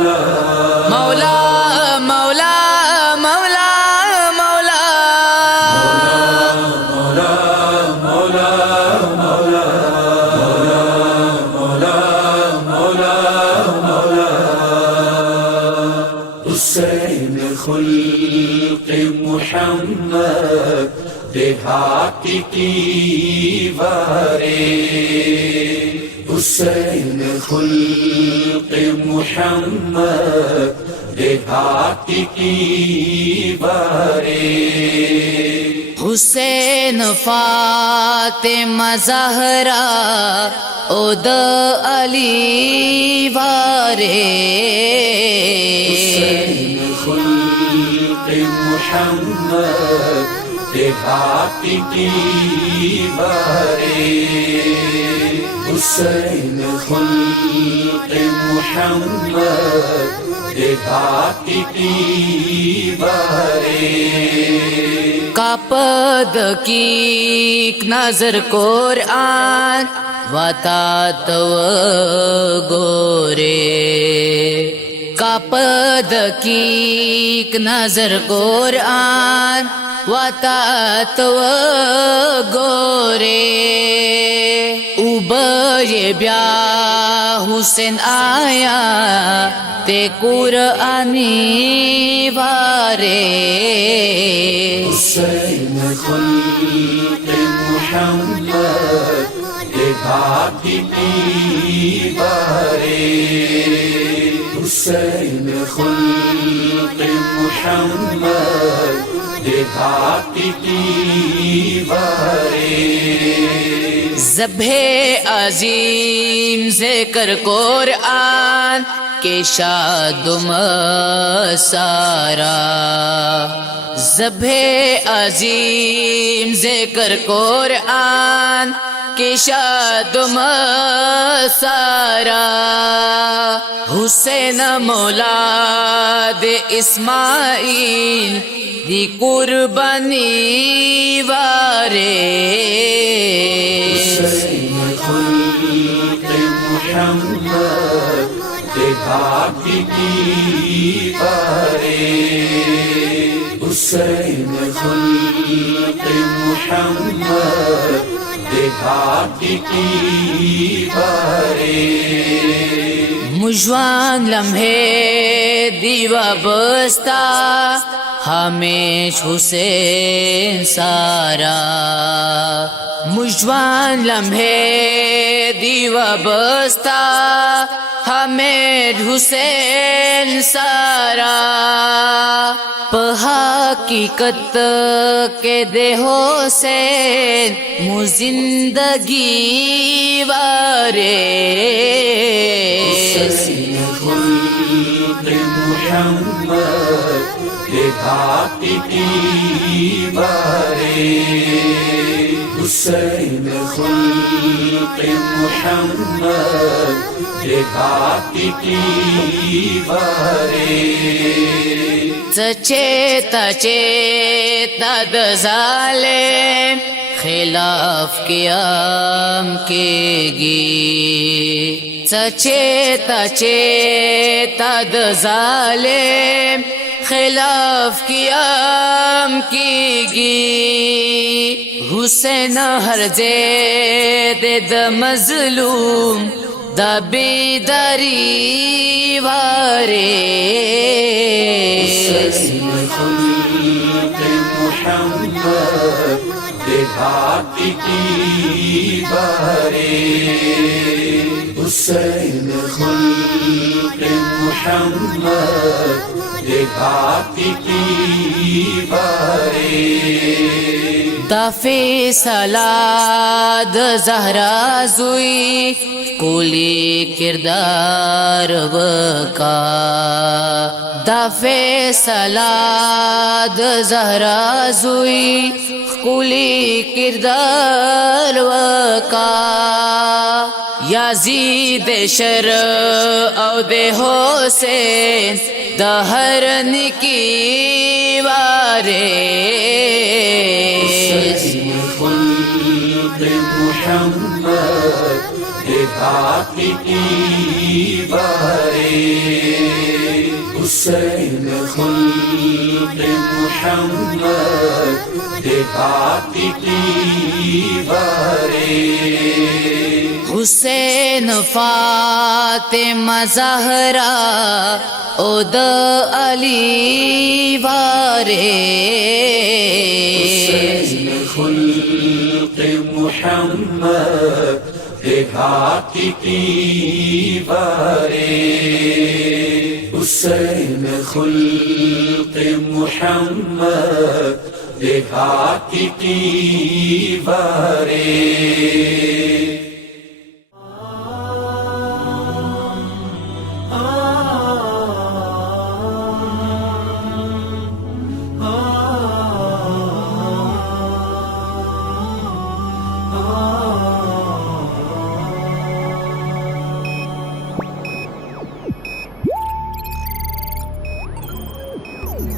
مولا مولا مولا مولا حسین خلق محمد دیہاتی کی وارے، حسین خلق محمد دیہاتی کی وارے، حسین فاطمہ زہرا اود علی وارے، حسین خلق محمد دیہاتی کی وارے، حسین خلق محمد دیہاتی کی وارے، کاپد کی نظر قرآن وطاعت و گورے، کاپد کی نظر قرآن وطاعت و گورے، اوبر بیا حسین آیا تے قرآنی وارے، حسین خلق محمد دیہاتی کی وارے، حسین خلق محمد دیہاتی کی وارے، ذبح عظیم ذکر قرآن کے شادم سارا، ذبح عظیم ذکر قرآن کے شادم سارا، حسین مولاد اسماعیل دی قربانی وارے، حسین خلق محمد دیہاتی کی وارے، حسین خلق محمد دیہاتی کی وارے، مجوان لمحے دیوا بستا ہمیش حسین سارا، مجوان لمحے دیوا بستا ہمیش حسین سارا، حقیقت کے دے حسین مو زندگی وارے، حسین خلق محمد دیہاتی کی وارے، حسین خلق محمد دیہاتی کی وارے، چیتا چیتا د ظالم خلاف قیام کے گی، چیتا چیتا د ظالم خلاف قیام کی گی، حسین ہر زید د مظلوم دا بیداری وارے، حسین خلق محمد دیہاتی کی وارے، حسین خلق محمد دیہاتی کی وارے، دا فیصلہ د زہرا زوی کولی کردار وکا، دا فیصلہ د زہرا زوی کولی کردار وکا، یزید شر او دے حسین دا ہر نکی وارے، حسین خلق محمد دیہاتی کی وارے، حسین خلق محمد دیہاتی کی بارے حسین فاطمہ زہرا اود علی وارے حسین خلق محمد دیہاتی کی بارے حسین خلق محمد دیہاتی کی بارے